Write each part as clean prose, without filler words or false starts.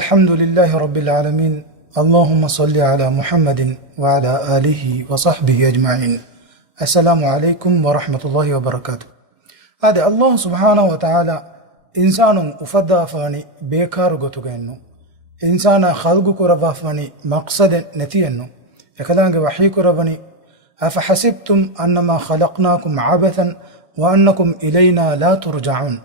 الحمد لله رب العالمين. اللهم صل على محمد وعلى آله وصحبه أجمعين. السلام عليكم ورحمة الله وبركاته. هذا الله سبحانه وتعالى إنسان أفضى فاني بيكار غتوغينو إنسان خلق كربا فاني مقصد نتينو يكلانك وحي كربني أفحسبتم أنما خلقناكم عبثا وأنكم إلينا لا ترجعون.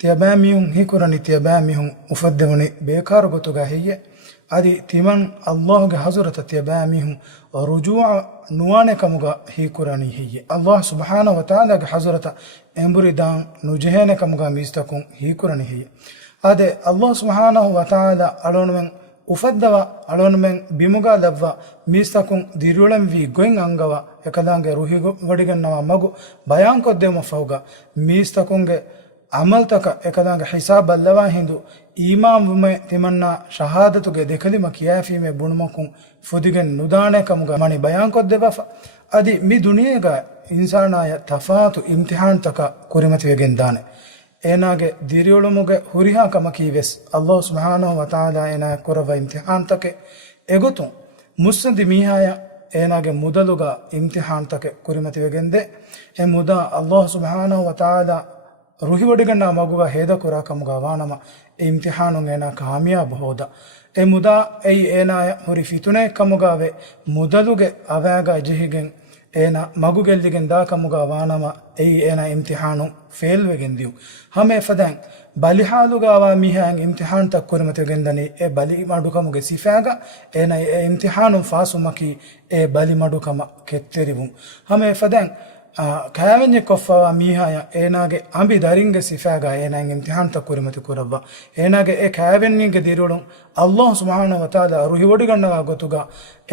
تياباميهم هيكوراني تياباميهم أفدوني بيكار غتوغا هي أدي تيمان الله حضرة تياباميهم رجوع نوانك مغا هيكوراني هي الله سبحانه وتعالى حضرة امبريدان نجهنك مغا ميستكم هيكوراني هي أدي الله سبحانه وتعالى ألون من أفدوا ألون من بمغا لبوا ميستكم ديرولم في غوين أنغوا يكالانغ روحي وديغن نوا مغو بيان قدام فوغا ميستكم ಅಮಲ್ತಕ ಏಕದಂಗ ಹಿಸಾಬ್ ಅಲ್ಲವಾ ಹಿಂದು ಈಮಾನ್ ವುಮೆ ತಿಮನ್ನ ಶಹಾದತುಗೆ ದೆಕಲಿಮ ಕಿಯಾಫೀಮೆ ಬುಣಮಕು ಫುದಿಗೆನ್ ನುದಾನೆ ಕಮುಗ ಮಣಿ ಬಯಾನ್ ಕೊದ್ದೆಬಫ ಅದಿ ಮಿ ದುನಿಯೆಗ ಇನ್ಸಾನಾಯ ತಫಾತು ಇಮ್ತಿಹಾನ್ ತಕ ಕುರಿಮತಿಗೆನ್ ದಾನೆ ಏನಾಗೆ ದಿರಿಯೊಳುಮುಗೆ ಹುರಿಹಾ ಕಮಕೀವೆಸ್ ಅಲ್ಲಾಹ್ ಸುಬ್ಹಾನಹು ವ ತಆಲಾ ಏನ ಕೊರವ ಇಮ್ತಿಹಾನ್ ತಕೆ ಎಗುತು ಮುಸ್ಸದಿ ಮೀಹಾಯ ಏನಾಗೆ ಮುದಲುಗ ಇಮ್ತಿಹಾನ್ ತಕೆ ಕುರಿಮತಿಗೆಂದೆ ಎ ಮುದ ಅಲ್ಲಾಹ್ ಸುಬ್ಹಾನಹು ವ ತಆಲಾ ರುಹಿ ಒಡಿಗಣ್ಣ ಮಗುವ ಹೇದ ಕುರಾ ಕಮುಗ ವಾನಮ ಇಮ್ತಿಹಾನು ಏನ ಕಾಮಿಯಾಬ್ ಹೋದ ಎ ಮುದಾ ಎಯ್ ಏನಾಯ ಹುರಿ ಫಿತುನೆ ಕಮುಗಾವೆ ಮುದಲುಗೆ ಅವ್ಯಾಗ ಜಿಹಿಗೆನ್ ಏನ ಮಗುಗೆಲ್ಲಿಗೆನ್ ದಾ ಕಮುಗ ವಾನಮ ಎಯ್ ಏನ ಇಮ್ತಿಹಾನು ಫೇಲ್ವೆಗೆಂದಿಯು ಹಮೆ ಫದ್ಯಾಂಗ್ ಬಲಿಹಾಲುಗಾವ ಮಿಹ್ಯಾಂಗ್ ಇಮ್ತಿಹಾನ್ ತಕ್ಕುರಿಮತೆಗೆಂದನಿ ಎ ಬಲಿ ಮಡುಕಮುಗೆ ಸಿಫಾಗ ಏನ ಎ ಇಮ್ತಿಹಾನು ಫಾಸುಮಕಿ ಎ ಬಲಿ ಮಡುಕಮ ಕೆತ್ತೆರಿವು ಹಮೆ ಫದ್ಯಾಂಗ್ ಕಾವೆಂಜೆ ಕೊಫ್ಫವ ಮೀಹಾಯ ಏನಾಗೆ ಅಂಬಿ ದರಿಂಗೆ ಸಿಫಾಗ ಏನಾಂಗೆ ಇಮ್ತಿಹಾನ್ ತಕ್ಕುರಿಮತಿ ಕುರವ್ವ ಏನಾಗೆ ಎ ಕಾವೆನ್ನಿಗೆ ದಿರುಳು ಅಲ್ಲಾಹ್ ಸುಬ್ಹಾನಹು ವ ತಆಲಾ ರುಹಿ ಒಡಿಗಣ್ಣವ ಗೊತುಗ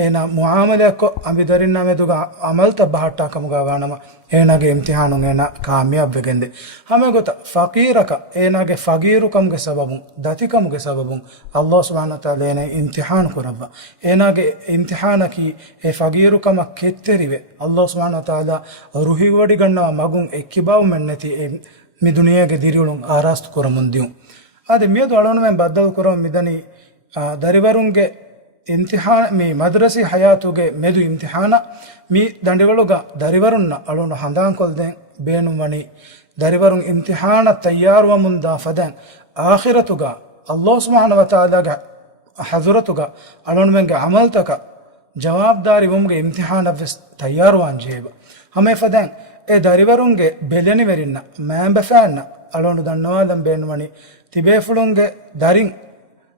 ಏನ ಮುಆಮಲೆಕೊ ಅಂಬಿ ದರಿನ್ನ ಮೆದುಗ ಅಮಲ್ತ ಬಹಟ್ಟ ಕಮುಗ ವಾನಮ ಏನಾಗೆ ಇಮ್ತಿಹಾನು ಏನ ಕಾಮಿಯಾಬ್ವೆಗೆಂದೆ ಹಮೆ ಗೊತ್ತ ಫಕೀರಕ ಏನಾಗೆ ಫಗೀರು ಕಮ್ಗೆ ಸಬಬು ದತಿ ಕಮ್ಗೆ ಸಬಬು ಅಲ್ಲಾಹ್ ಸುಬ್ಹಾನಹು ವ ತಆಲಾ ಏನ ಇಮ್ತಿಹಾನ್ ಕುರವ್ವ ಏನಾಗೆ ಇಮ್ತಿಹಾನಕಿ ಎ ಫಗೀರು ಕಮ ಕೆತ್ತೆರಿವೆ ಅಲ್ಲಾಹ್ ಸುಬ್ಹಾನಹು ವ ತಆಲಾ ರುಹಿ ಒಡಿಗಣ್ಣವ ಮಗುಂ ಎಕ್ಕಿಬಾವು ಮೆನ್ನತಿ ಮಿ ದುನಿಯಾಗೆ ದಿರಿಯುಳು ಆರಾಸ್ತು ಕುರ ಮುಂದಿಯು ಅದೇ ಮೇದು ಅಳೋಣ ಮೆ ಬದ್ದಲು ಕುರ ಮಿದನಿ ದರಿವರುಂಗೆ ಇಮ್ತಿಹಾನ್ ಮಿ ಮದ್ರಸಿ ಹಯಾತುಗೆ ಮೆದು ಇಮ್ತಿಹಾನ ಮಿ ದಂಡಿಗಳುಗ ದರಿವರುನ್ನ ಅಳೋಣ ಹಂದಾಂಕೊಲ್ದೆ ಬೇನು ಮಣಿ ದರಿವರುಂ ಇಮ್ತಿಹಾನ ತಯ್ಯಾರುವ ಮುಂದ ಫದೆನ್ ಆಖಿರತುಗ ಅಲ್ಲಾಹ್ ಸುಬ್ಹಾನಹು ವ ತಆಲಾಗ ಹಜರತುಗ ಅಳೋಣ ಮೆಂಗೆ ಅಮಲ್ತಕ ಜವಾಬ್ದಾರಿ ಒಮ್ಗೆ ಇಮ್ತಿಹಾನ ವೆಸ್ ತಯ್ಯಾರುವಾನ್ ಜೇಬ ಹಮೆ ಫದೆನ್ ಎ ದರಿವರುಂಗೆ ಬೆಲೆನಿ ವೆರಿನ್ನ ಮ್ಯಾಂಬೆಫ್ಯಾನ್ನ ಅಳೋಣ ದಣ್ಣವಾದಂ ಬೇನು ಮಣಿ ತಿಬೇಫುಳುಂಗೆ ದರಿಂ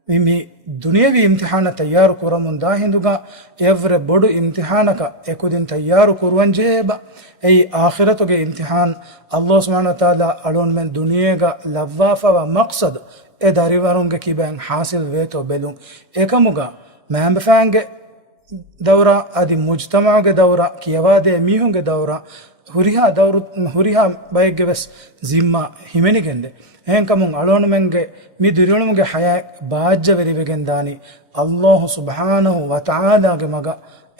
ಮಿ ದುನಿಯವಿ ಇಮ್ತಿಹಾನ ತಯ್ಯಾರು ಕುರ ಮುಂದ ಹಿಂದುಗ ಎವ್ರೆ ಬೊಡು ಇಮ್ತಿಹಾನಕ ಎಕುದಿನ್ ತಯ್ಯಾರು ಕುರುವಂಜೇಬ ಎಯ್ ಆಖಿರತುಗೆ ಇಮ್ತಿಹಾನ್ ಅಲ್ಲಾಹ್ ಸುಬ್ಹಾನಹು ವ ತಆಲಾ ಅಳೋನ್ ಮೆನ್ ದುನಿಯೆಗ ಲವ್ವಾಫವ ಮಕ್ಸದ್ ಎ ದರಿವರುಂಗೆ ಕಿಬೆನ್ ಹಾಸಿಲ್ ವೇತೋ ಬೆಲುಂ ಏಕಮುಗ ಮ್ಯಾಂಬೆಫ್ಯಾಂಗೆ ದೌರ ಅದಿ ಮುಜ್ತಮಾಗೆ ದೌರ ಕಿಯವಾದೆ ಮೀಹುಂಗೆ ದೌರ ಹುರಿಹಾ ಬೈಗೆ ವೆಸ್ ಜಿಮ್ಮ ಹಿಮೆನಿಗೆಂದೆ ಹೆಂಕಮುಂ ಅಳೋಣ ಮೆಂಗೆ ಮಿ ದುರಿಯೊಳಮುಗೆ ಹಯಾ ಬಾಜ್ಯ ವೆರಿವೆಗೆಂದಾನಿ ಅಲ್ಲಾಹ್ ಸುಬ್ಹಾನಹು ವ ತಆಲಾಗೆ ಮಗ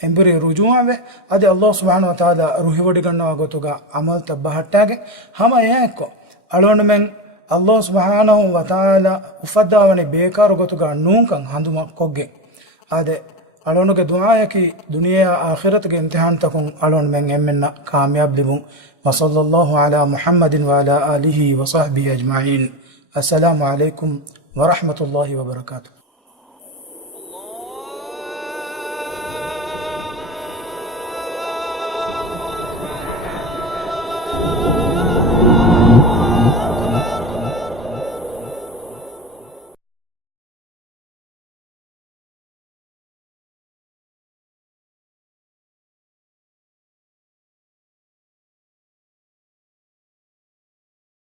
ಎಂಬುರಿ ರುಜುವಾವೆ ಅದೇ ಅಲ್ಲಾಹ್ ಸುಬ್ಹಾನಹು ವ ತಆಲಾ ರುಹಿ ಒಡಿಗಣ್ಣವ ಗೊತುಗ ಅಮಲ್ ತಬ್ಬಹಟ್ಟಾಗೆ ಹಮ ಏಕೊ ಅಳೋಣ ಮೆಂಗ್ ಅಲ್ಲಾಹ್ ಸುಬ್ಹಾನಹು ವ ತಆಲಾ ಉಫದ್ದಾವನೆ ಬೇಕಾರು ಗೊತುಗ ನೂಂಕಂ ಹಂದುಮ ಕೊಗ್ಗೆ ಅದೇ ಅಳೋಣಗೆ ದುಆಯಕಿ ದುನಿಯಾ ಆಖಿರತ್ಗೆ ಇಮ್ತಿಹಾನ್ ತಕುಂ ಅಳೋಣ ಮೆಂಗ್ ಎಮ್ಮೆನ್ನ ಕಾಮಯಾಬ್ ಲಿಬುಂ ವಸಲ್ಲಲ್ಲಾಹು ಅಲಾ ಮುಹಮ್ಮದಿನ್ ವ ಅಲಾ ಆಲಿಹಿ ವ ಸಹ್ಬಿಹಿ ಅಜ್ಮഈನ್. ಅಸ್ಸಲಾಮು ಅಲೈಕುಂ ವ ರಹ್ಮತುಲ್ಲಾಹಿ ವ ಬರಕಾತುಹು.